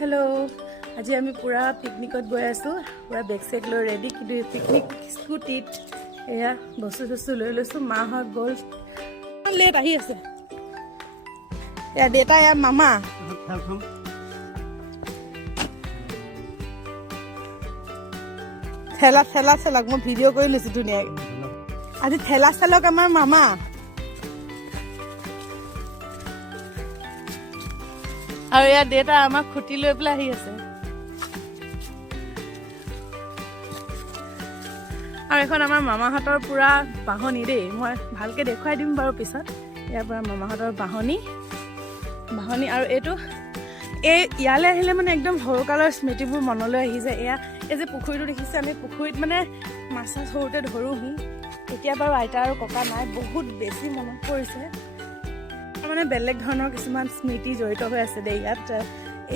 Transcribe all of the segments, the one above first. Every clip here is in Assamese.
हेलो आज आम पूरा पिकनिकत गई आसो पूरा बेग सेग लो रेडी कि पिकनिक स्कूटीत एया बस्तु चस्तु लै লৈছো माहत गल लेट आही আছে या देता या मामा ठेला ठेला चलक मैं भिडिओ कर লৈছো धुनिया आज ठेला चलक आमार मामा और या देता आमाक खुटी লৈ পেলাই আহি আছে और এখন आमार मामाहतर पूरा बाहनी दे मैं भालके देखुवाई दिम बारो पिছত यार पूरा मामाहतर बाहनी बाहनी और एटो ইয়ালে আহিলে মানে একদম সৰুকালৰ স্মৃতিবোৰ মনলৈ আহি যায় এয়া এই যে পুখুৰীটো দেখিছে আমি পুখুৰীত মানে মাছ চাছ সৰুতে ধৰোহি এতিয়া বাৰু আইতা আৰু ককা নাই বহুত বেছি মনত পৰিছে মানে বেলেগ ধৰণৰ কিছুমান স্মৃতি জড়িত হৈ আছে দে ইয়াত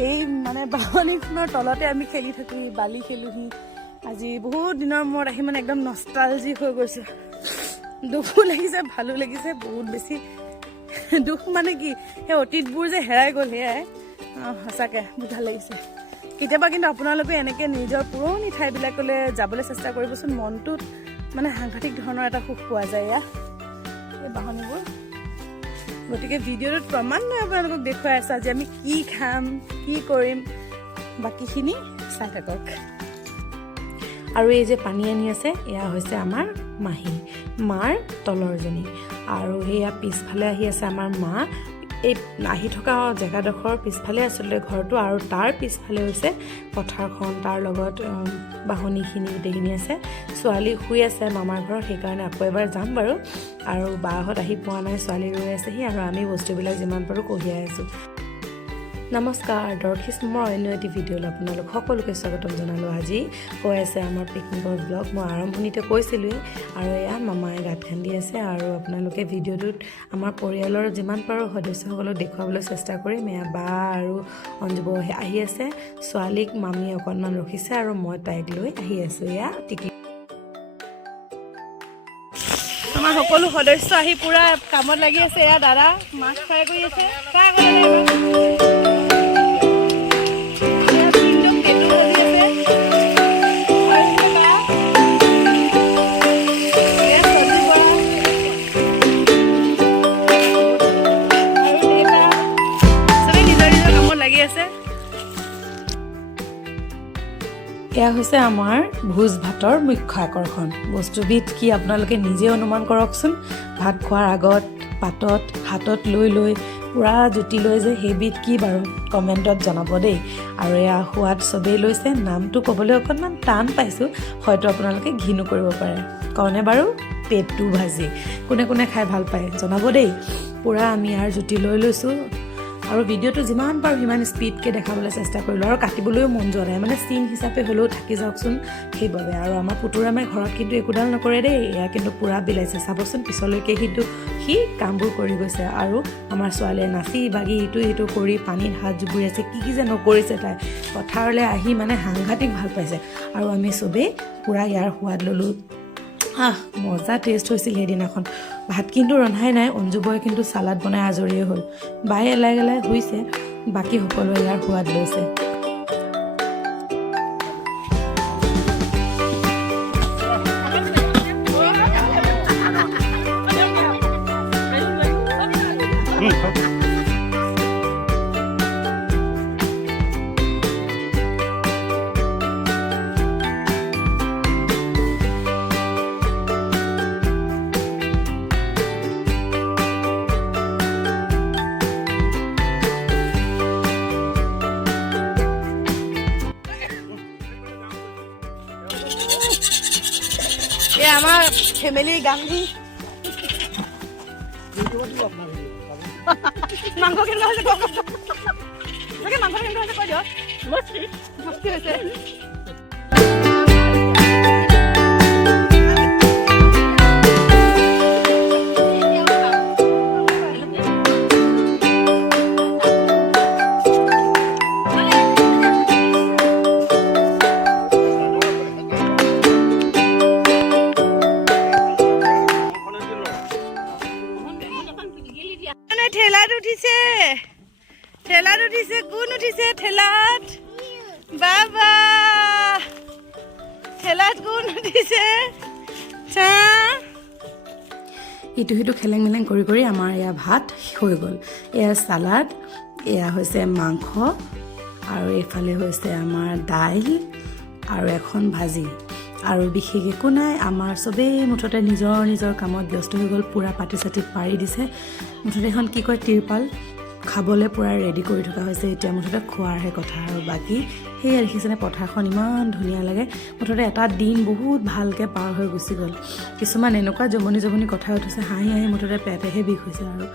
এই মানে বাহনীখনৰ তলতে আমি খেলি থাকি বালি খেলোহি আজি বহুত দিনৰ মূৰত আহি মানে একদম নষ্টালজিক হৈ গৈছে দুখো লাগিছে ভালো লাগিছে বহুত বেছি দুখ মানে কি সেই অতীতবোৰ যে হেৰাই গ'ল সেয়াই সঁচাকৈ বহুত ভাল লাগিছে কেতিয়াবা কিন্তু আপোনালোকে এনেকৈ নিজৰ পুৰণি ঠাইবিলাকলৈ যাবলৈ চেষ্টা কৰিবচোন মনটোত মানে সাংঘাতিক ধৰণৰ এটা সুখ পোৱা যায় ইয়াত এই বাহনীবোৰ গতিকে ভিডিঅ'টোত প্ৰমাণ নাই আপোনালোকক দেখুৱাই আছোঁ আজি আমি কি খাম কি কৰিম বাকীখিনি চাই থাকক আৰু এই যে পানী আনি আছে এয়া হৈছে আমাৰ মাহী মাৰ তলৰজনী আৰু সেয়া পিছফালে আহি আছে আমাৰ মা এই আহি থকা জেগাডোখৰ পিছফালে আচলতে ঘৰটো আৰু তাৰ পিছফালে হৈছে পথাৰখন তাৰ লগত বাহনীখিনি গোটেইখিনি আছে ছোৱালী শুই আছে মামাৰ ঘৰত সেইকাৰণে আকৌ এবাৰ যাম বাৰু আৰু বাহঁত আহি পোৱা নাই ছোৱালী ৰৈ আছেহি আৰু আমি বস্তুবিলাক যিমান পাৰোঁ কঢ়িয়াই আছোঁ নমস্কাৰ Darkhi'sMom অন্য এটি ভিডিঅ'লৈ আপোনালোক সকলোকে স্বাগতম জনালোঁ আজি হৈ আছে আমাৰ পিকনিকৰ ব্লগ মই আৰম্ভণিতে কৈছিলোঁৱেই আৰু এয়া মামাই গাঁত খান্দি আছে আৰু আপোনালোকে ভিডিঅ'টোত আমাৰ পৰিয়ালৰ যিমান পাৰোঁ সদস্যসকলক দেখুৱাবলৈ চেষ্টা কৰিম এয়া বা আৰু অঞ্জু আহি আছে ছোৱালীক মামী অকণমান ৰখিছে আৰু মই তাইক লৈ আহি আছোঁ এয়া টিকলি আমাৰ সকলো সদস্য আহি পুৰা কামত লাগি আছে এয়া দাদা মাছ ফ্ৰাই কৰি আছে ফ্ৰাই কৰি এয়া হৈছে আমাৰ ভোজ ভাতৰ মুখ্য আকৰ্ষণ বস্তুবিধ কি আপোনালোকে নিজে অনুমান কৰকচোন ভাত খোৱাৰ আগত পাতত হাতত লৈ লৈ পুৰা জুতি লৈ যে সেইবিধ কি বাৰু কমেণ্টত জনাব দেই আৰু এয়া সোৱাদ চবেই লৈছে নামটো ক'বলৈ অকণমান টান পাইছোঁ হয়তো আপোনালোকে ঘিণো কৰিব পাৰে কওনে বাৰু পেটু ভাজি কোনে কোনে খাই ভাল পায় জনাব দেই পুৰা আমি আৰু জুতি লৈ লৈছোঁ আৰু ভিডিঅ'টো যিমান পাৰোঁ সিমান স্পীডকৈ দেখাবলৈ চেষ্টা কৰিলোঁ আৰু কাটিবলৈও মন যোৱা নাই মানে চিন হিচাপে হ'লেও থাকি যাওকচোন সেইবাবে আৰু আমাৰ পুতুৰামে ঘৰত কিন্তু একোডাল নকৰে দেই এয়া কিন্তু পূৰা বিলাইছে চাবচোন পিছলৈকে কিন্তু সি কামবোৰ কৰি গৈছে আৰু আমাৰ ছোৱালীয়ে নাচি বাগি ইটো সিটো কৰি পানীত হাত জুবুৰি আছে কি যে নকৰিছে তাই পথাৰলৈ আহি মানে সাংঘাতিক ভাল পাইছে আৰু আমি চবেই পূৰা ইয়াৰ সোৱাদ ল'লোঁ মজা টেষ্ট হৈছিল সেইদিনাখন ভাত কিন্তু ৰন্ধাই নাই অঞ্জুবই কিন্তু চালাড বনাই আজৰিয়ে হ'ল বায়ে এলাই এলাই শুইছে বাকী সকলোৱে ইয়াৰ সোৱাদ লৈছে ये हमार फैमिली गांधी मांगो के लिए को लगे मांगो के लिए को जो मस्ती मस्ती है ঠেলাত উঠিছে কোন উঠিছে ঠেলাত বাবা ঠেলাত কোন উঠিছে চা ইটো সিটো খেলেং মেলেং কৰি কৰি আমাৰ এয়া ভাত হৈ গ'ল এয়া চালাড এয়া হৈছে মাংস আৰু এইফালে হৈছে আমাৰ দাইল আৰু এখন ভাজি আৰু বিশেষ একো নাই আমাৰ চবেই মুঠতে নিজৰ নিজৰ কামত ব্যস্ত হৈ গ'ল পুৰা পাতি চাতি পাৰি দিছে মুঠতে এখন কি কয় তিৰপাল খাবলৈ পুৰা ৰেডি কৰি থকা হৈছে এতিয়া মুঠতে খোৱাৰহে কথা আৰু বাকী সেয়া দেখিছেনে পথাৰখন ইমান ধুনীয়া লাগে মুঠতে এটা দিন বহুত ভালকৈ পাৰ হৈ গুচি গ'ল কিছুমান এনেকুৱা জমনি কথা উঠিছে হাঁহি হাঁহি মুঠতে পেটেহে বিষ হৈছে আৰু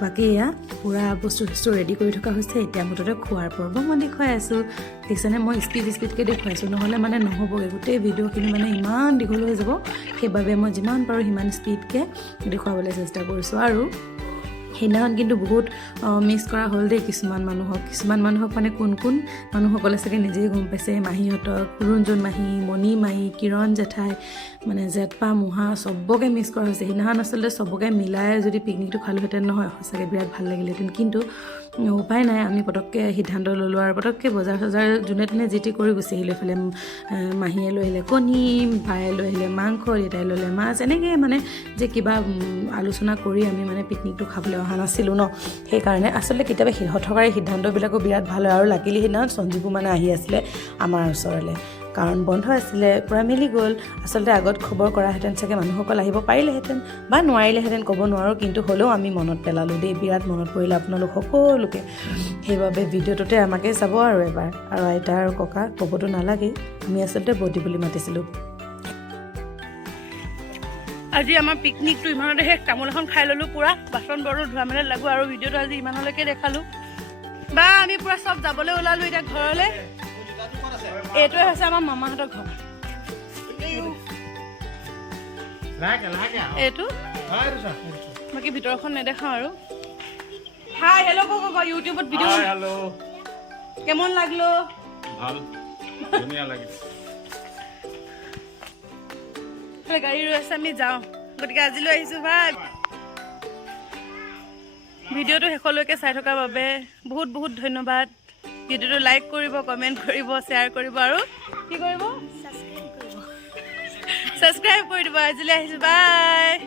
বাকী এয়া পুৰা বস্তু ৰেডি কৰি থকা হৈছে এতিয়া মুঠতে খোৱাৰ পৰ্ব মই দেখুৱাই আছোঁ দেখিছেনে মই স্পীডকৈ দেখুৱাইছোঁ নহ'লে মানে নহ'বগৈ গোটেই ভিডিঅ'খিনি মানে ইমান দীঘল হৈ যাব সেইবাবে মই যিমান পাৰোঁ সিমান স্পীডকৈ দেখুৱাবলৈ চেষ্টা কৰিছোঁ আৰু সেইদিনাখন কিন্তু বহুত মিছ কৰা হ'ল দেই কিছুমান মানুহক মানে কোন মানুহসকলে চাগে নিজেই গম পাইছে মাহীহঁতক ৰুণজুন মাহী মণি মাহী কিৰণ জেঠাই মানে জেঠপা মুহা চবকে মিছ কৰা হৈছে সেইদিনাখন আচলতে চবকে মিলাই যদি পিকনিকটো খালোহেঁতেন নহয় সঁচাকৈ বিৰাট ভাল লাগিলেহেঁতেন কিন্তু উপায় নাই আমি পটককৈ সিদ্ধান্ত ল'লোঁ আৰু পটককৈ বজাৰ চজাৰ যোনে তোনে যি টি কৰি গুচি আহিলোঁ এইফালে মাহীয়ে লৈ আহিলে কণী বায়ে লৈ আহিলে মাংস দেউতাই লৈ আহিলে মাছ এনেকৈ মানে যে কিবা আলোচনা কৰি আমি মানে পিকনিকটো খাবলৈ অহা নাছিলোঁ ন সেইকাৰণে আচলতে কেতিয়াবা হঠকাৰী সিদ্ধান্তবিলাকো বিৰাট ভাল হয় আৰু লাকিলি সেইদিনাখন সঞ্জীৱো মানে আহি আছিলে আমাৰ ওচৰলৈ কাৰণ বন্ধ আছিলে পূৰা মিলি গ'ল আচলতে আগত খবৰ কৰাহেঁতেন চাগে মানুহসকল আহিব পাৰিলেহেঁতেন বা নোৱাৰিলেহেঁতেন ক'ব নোৱাৰোঁ কিন্তু হ'লেও আমি মনত পেলালোঁ দেই বিৰাট মনত পৰিলে আপোনালোক সকলোকে সেইবাবে ভিডিঅ'টোতে আমাকে চাব আৰু এবাৰ আৰু আইতা আৰু ককা ক'বতো নালাগেই আমি আচলতে বডি বুলি মাতিছিলোঁ আজি আমাৰ পিকনিকটো ইমানতে শেষ তামোল এখন খাই ল'লোঁ পুৰা বাচন বৰ্তন ধোৱা মেলাত লাগো আৰু ভিডিঅ'টো আজি ইমানলৈকে দেখালোঁ বা আমি পুৰা চব যাবলৈ ওলালোঁ এতিয়া ঘৰলৈ এইটোৱে হৈছে আমাৰ মামাহঁতৰ ঘৰ এইটো বাকী ভিতৰখন নেদেখাওঁ আৰু হাই হেল্ল' কক ইউটিউবত ভিডিঅ' কেমন লাগলো ভাল ধুনীয়া লাগিছে গাড়ী ৰৈ আছে আমি যাওঁ গতিকে আজিলৈ আহিছোঁ ভাই ভিডিঅ'টো শেষলৈকে চাই থকাৰ বাবে বহুত বহুত ধন্যবাদ ভিডিঅ'টো লাইক কৰিব কমেণ্ট কৰিব শ্বেয়াৰ কৰিব আৰু কি কৰিব ছাবস্ক্ৰাইব কৰি দিব আজিলৈ আহিছোঁ বাই